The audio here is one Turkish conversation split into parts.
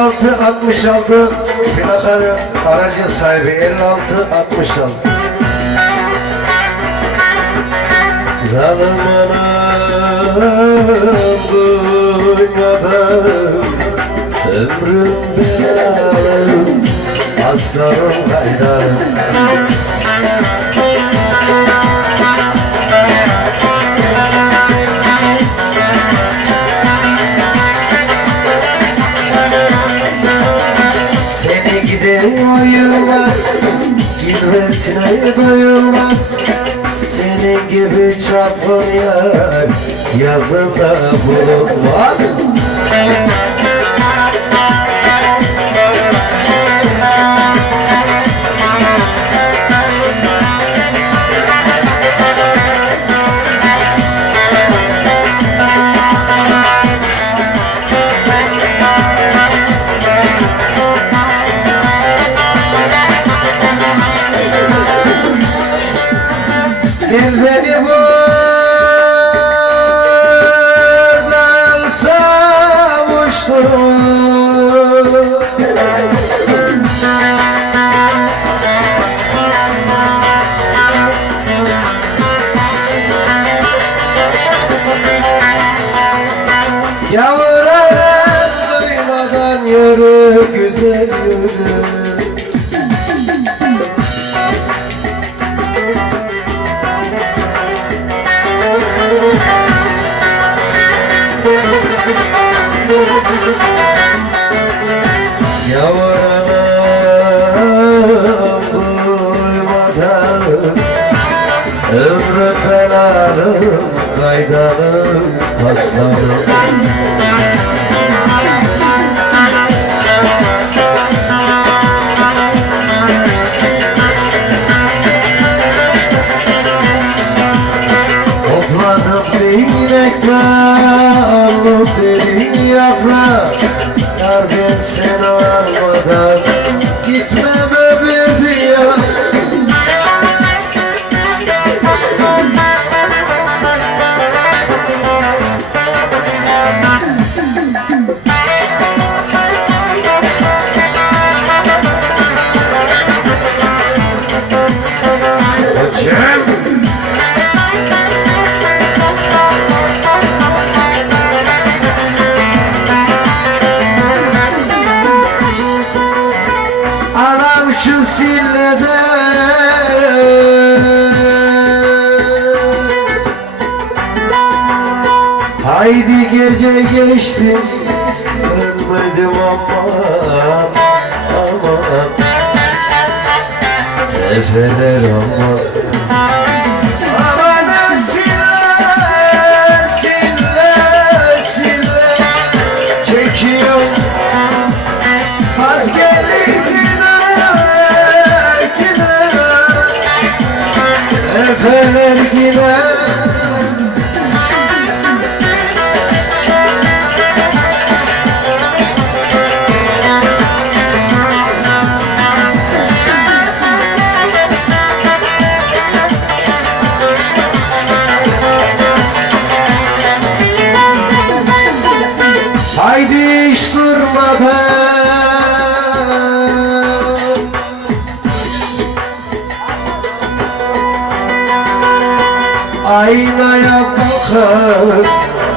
56-66 plakalı aracın sahibi 56-66. Zalim anam duymadan ömrüm belalı, aslanım kaydarım. Seni gidin ayırmaz, gitmesine doyulmaz. Senin gibi çapkın yar yazında bulunmaz. Gel beni buradan savuştur. Yavrum duymadan yürü, güzel yürü. Yavrum duymadan ömrü belalım, kaydanım, paslanım. Topladım dilekler, aldım dedi yaprak. Yar ben seni almadan gitmem öbür dünya. Hocam anam şu sillede haydi gece geçti, ölmedim aman aman. Efeler aman. Aman sille sille sille çekiyor. Az geldi gider efeler gider. Haydi hiç durmadan aynaya bakar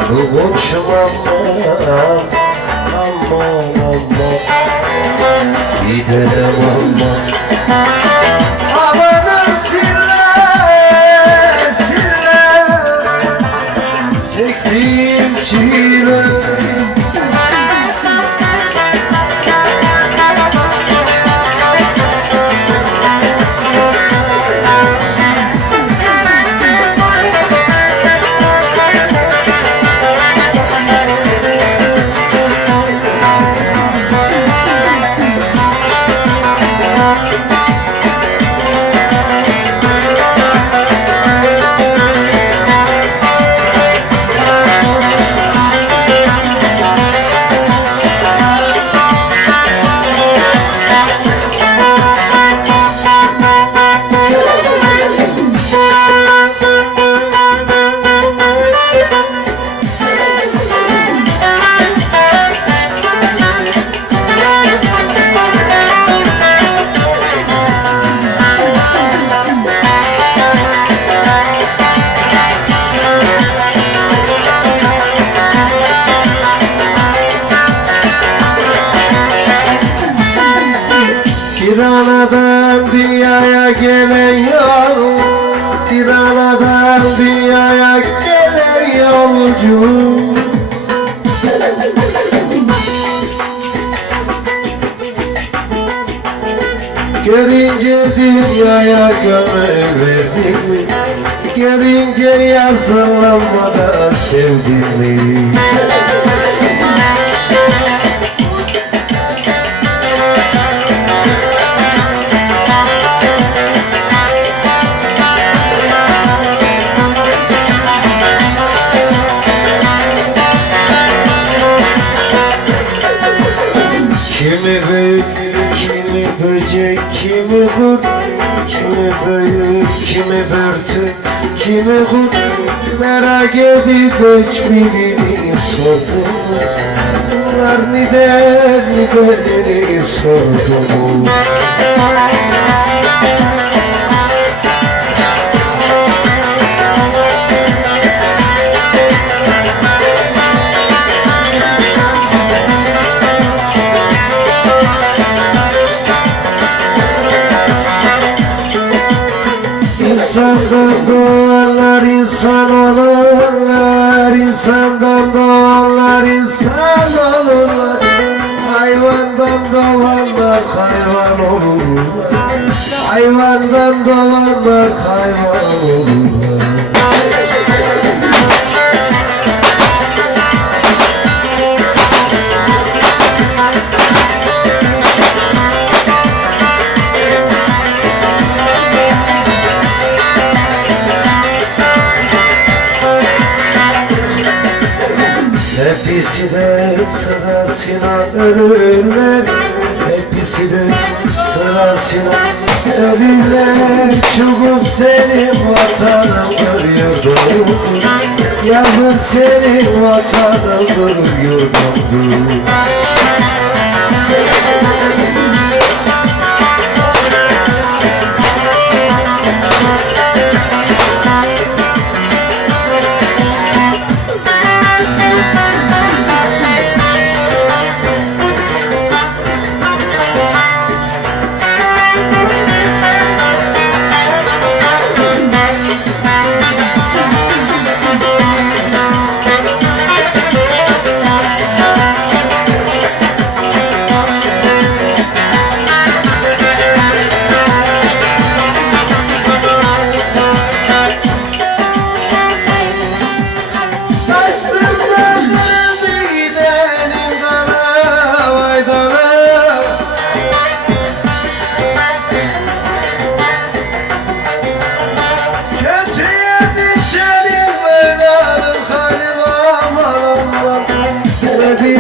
komşum aman aman aman, gidelim aman. Aman sille sille çektiğim çile. Adana'dan dünyaya gelen yolcu. Görünce dünyaya gönül verdin mi? Görünce yazılan bana sevdin mi? Kimi büyük, kimi böcek, kimi kurt, kimi büyük, kimi börtü, kimi kurt, merak edip hiçbirini sordum. Bunlar nedenini sordum. İnsandan doğanlar insan olurlar, insandan doğanlar insan olurlar, hayvandan doğanlar hayvan olurlar, hayvandan doğanlar hayvan olurlar. Hepsi de sırasına ölürler, hepsi de sırasına ölürler. Çubuk senin vatanındır yurdum, yazın senin vatanındır yurdum.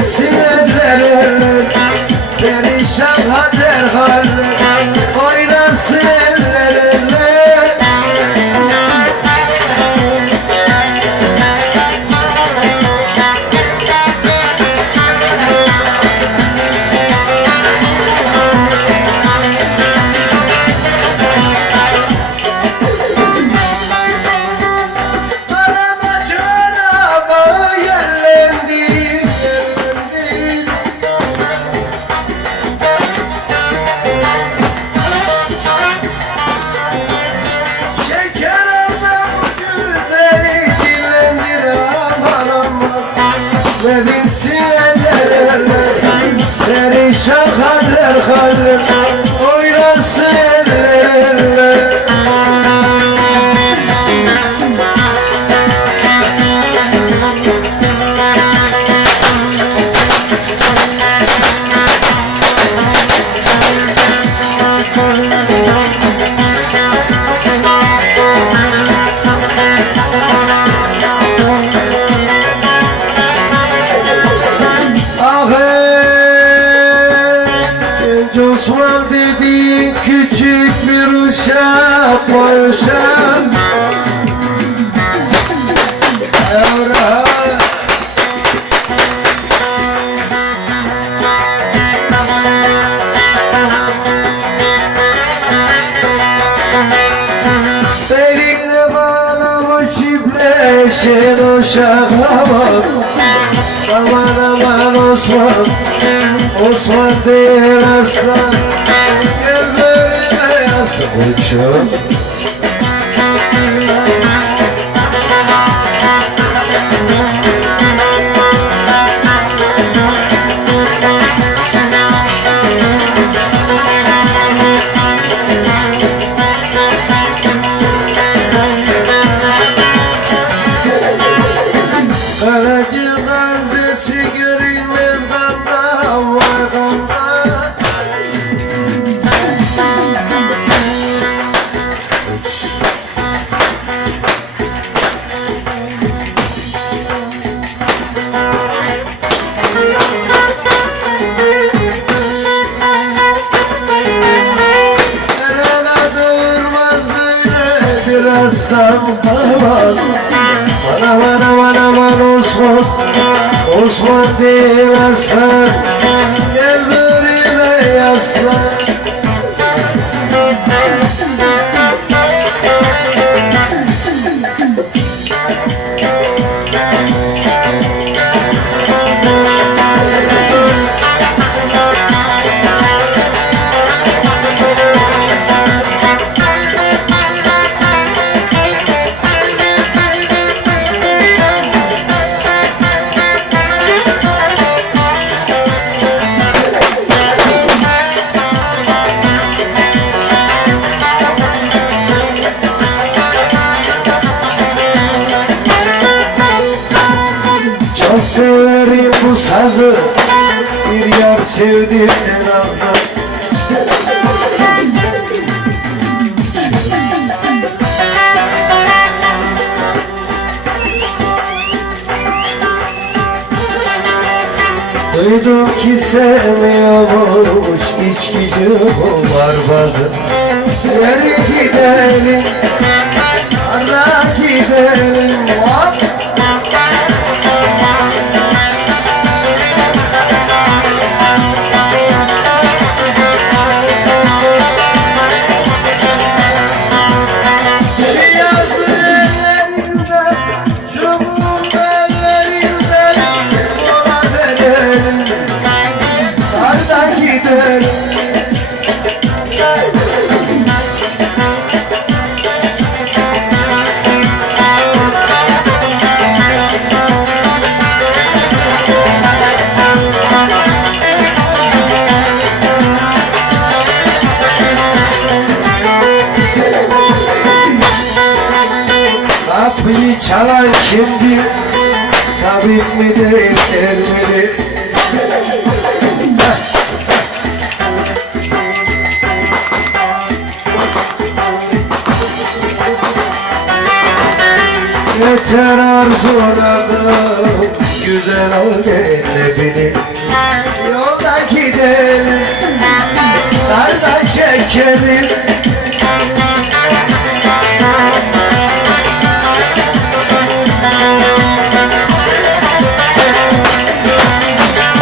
Sinirler perişan haller haller oynasın eller. Araba çorabı yerlendi. Ve bilsin eller perişan haller haller oynasın eller. Osman dediğin küçük bir uşak var uşak. Belinle bağlamış çiftleşen uşak aman. Aman aman Osman, Osman değil aslan. Gel böyle yaz uçum. kapat. Aman aman aman Osman, Osman değil aslan. Gel börüme yaslan. Çok severim bu sazı, bir yar sevdim en azdan. Duydum ki sevmiyormuş, içkici var bazı. Yeri gidelim, ara gidelim, hop. Kapıyı çalan kimdi? Tabip midir, er midir? Yeter arzuladım, güzel ol gel beni. Yolda gidelim, sar da çekelim.